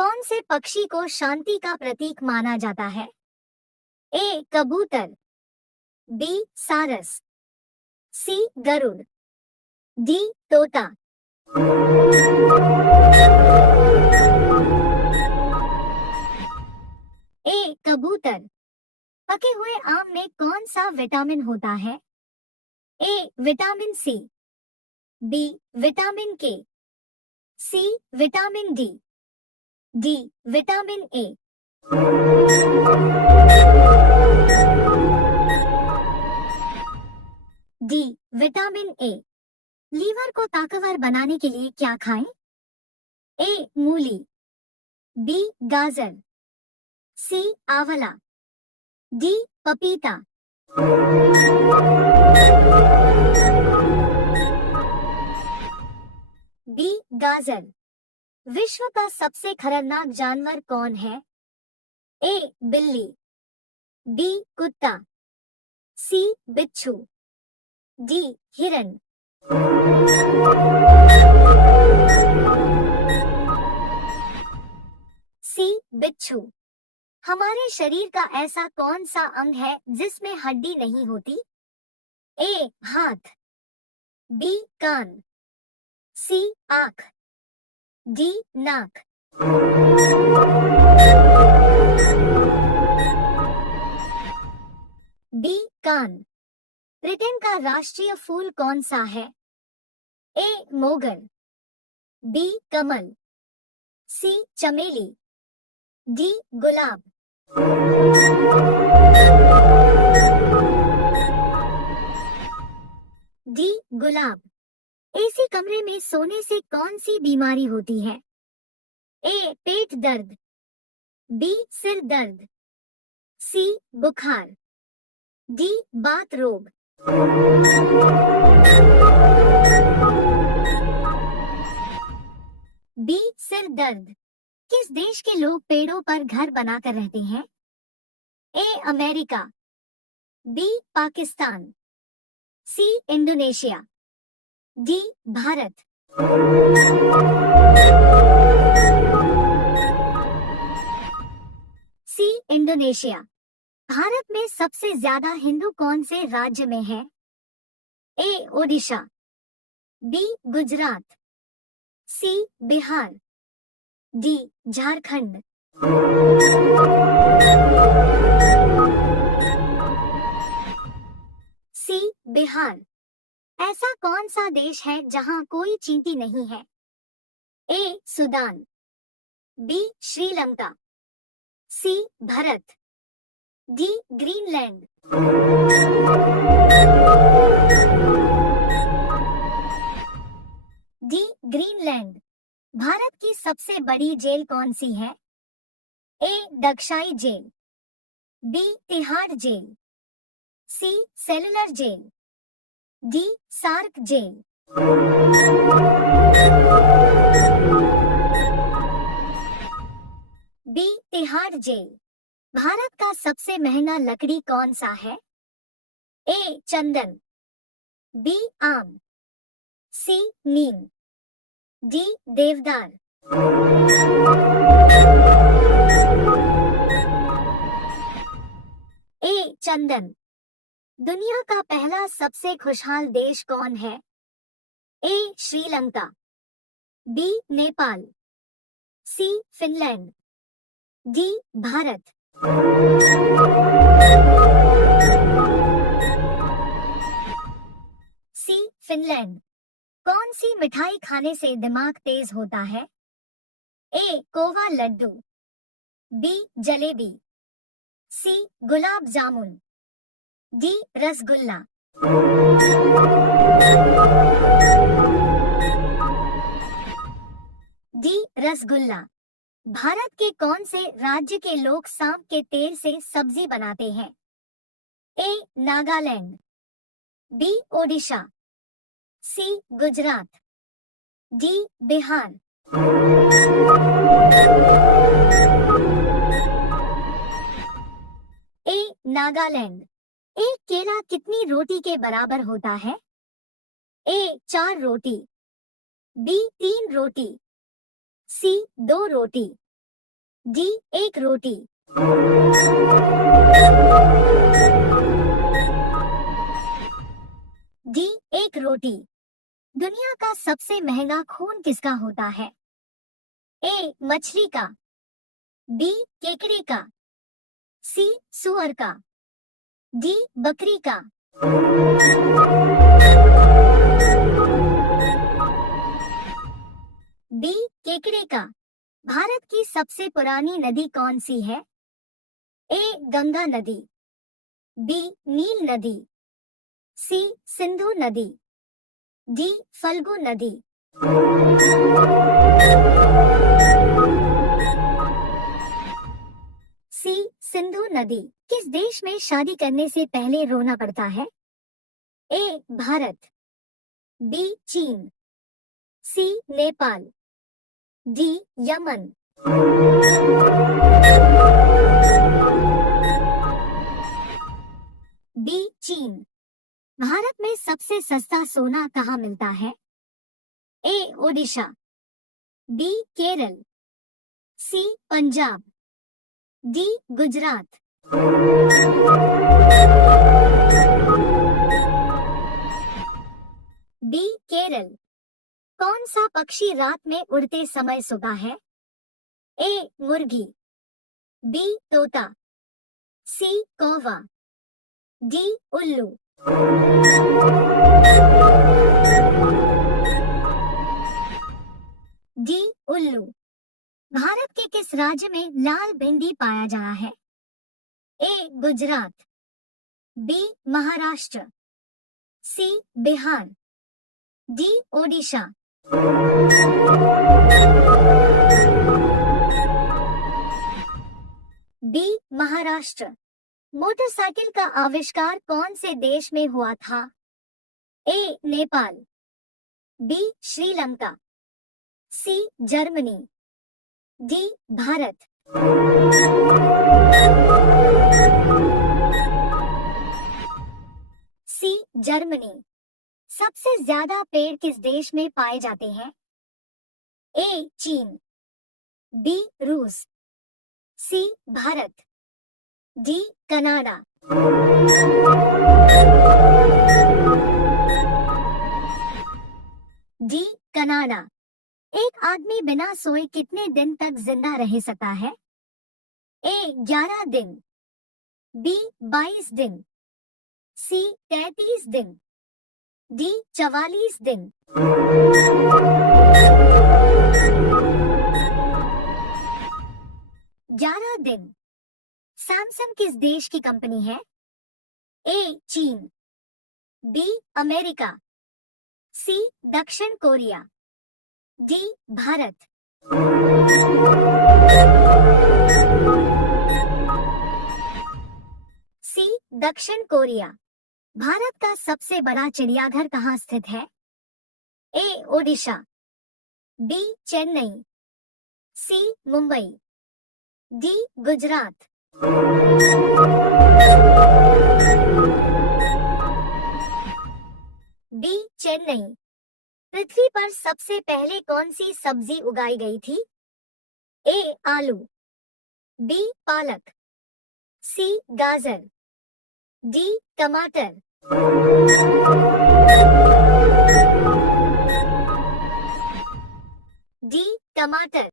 कौन से पक्षी को शांति का प्रतीक माना जाता है? ए कबूतर, बी सारस, सी गरुड़, डी तोता। ए कबूतर। पके हुए आम में कौन सा विटामिन होता है? A vitamin C, B vitamin K, C vitamin D, D vitamin A. D vitamin A. Liver को ताकतवर बनाने के लिए क्या खाएं? ए मूली, बी गाजर, सी आंवला, डी पपीता। बी गाजर। विश्व का सबसे खतरनाक जानवर कौन है? ए बिल्ली, बी कुत्ता, सी बिच्छू, डी हिरन। सी बिच्छू। हमारे शरीर का ऐसा कौन सा अंग है जिसमें हड्डी नहीं होती? ए हाथ, बी कान, सी आँख, डी नाक। बी कान। ब्रिटेन का राष्ट्रीय फूल कौन सा है? ए मोगर, बी कमल, सी चमेली, डी गुलाब। डी गुलाब। एसी कमरे में सोने से कौन सी बीमारी होती है? ए पेट दर्द, बी सिर दर्द, सी बुखार, डी बात रोग। बी सिर दर्द। किस देश के लोग पेड़ों पर घर बनाकर रहते हैं? A America, B Pakistan, C Indonesia, D Bharat. C Indonesia. Bharat में सबसे ज्यादा हिंदू कौन से राज्य में है? A Odisha, B Gujarat, C Bihar, D Jharkhand. C Bihar. ऐसा कौन सा देश है जहां कोई चींटी नहीं है? A Sudan, B Sri Lanka, C Bharat, D Greenland. D Greenland. Bharat की सबसे बड़ी जेल कौन सी है? ए दक्षाई jail, B Tihar jail, C cellular jail, D सार्क jail. B Tihar jail. Bharat का सबसे महंगा लकड़ी कौन सा है? ए चंदन, बी आम, सी नीम, डी देवदार। ए चंदन। दुनिया का पहला सबसे खुशहाल देश कौन है? ए श्रीलंका, बी नेपाल, सी फिनलैंड, डी भारत। सी फिनलैंड। कौन सी मिठाई खाने से दिमाग तेज होता है? ए कोवा लड्डू, बी जलेबी, सी गुलाब जामुन, डी रसगुल्ला। डी रसगुल्ला। भारत के कौन से राज्य के लोग सांप के तेल से सब्जी बनाते हैं? ए नागालैंड, बी ओडिशा, सी गुजरात, डी बिहार। ए नागालैंड। एक केला कितनी रोटी के बराबर होता है? ए 4 रोटी, बी 3 रोटी, सी 2 रोटी, डी एक रोटी, डी एक रोटी। दुनिया का सबसे महंगा खून किसका होता है? ए मछली का, बी केकड़े का, सी सुअर का, डी बकरी का। बी केकड़े का। भारत की सबसे पुरानी नदी कौन सी है? ए गंगा नदी, बी नील नदी, सी सिंधु नदी, डी फल्गु नदी। सी सिंधु नदी। किस देश में शादी करने से पहले रोना पड़ता है? ए भारत, बी चीन, सी नेपाल, डी यमन। बी चीन। भारत में सबसे सस्ता सोना कहाँ मिलता है? A Odisha, B Kerala, C Punjab, D Gujarat. B Kerala. कौन सा पक्षी रात में उड़ते समय सोता है? ए मुर्गी, बी तोता, सी कौवा, डी उल्लू। डी उल्लू। भारत के किस राज्य में लाल भिंडी पाया जाता है? A Gujarat, B Maharashtra, C Bihar, D Odisha. B Maharashtra. Motorcycle का आविष्कार कौन से देश में हुआ था? A Nepal, B Sri Lanka, C Germany, D Bharat. C Germany. सबसे ज्यादा पेड़ किस देश में पाए जाते हैं? ए चीन, बी रूस, C Bharat, D Canada. D Canada. एक आदमी बिना सोए कितने दिन तक जिंदा रह सकता है? ए 11 दिन, बी 22 दिन, सी 33 दिन, डी 44 दिन। 11 दिन। सैमसंग किस देश की कंपनी है? ए चीन, बी अमेरिका, सी दक्षिण कोरिया, डी भारत। सी दक्षिण कोरिया। भारत का सबसे बड़ा चिड़ियाघर कहाँ स्थित है? A Odisha, B Chennai, C Mumbai, D Gujarat. B Chennai. पृथ्वी पर सबसे पहले कौन सी सब्जी उगाई गई थी? ए आलू, बी पालक, सी गाजर, डी टमाटर। डी टमाटर।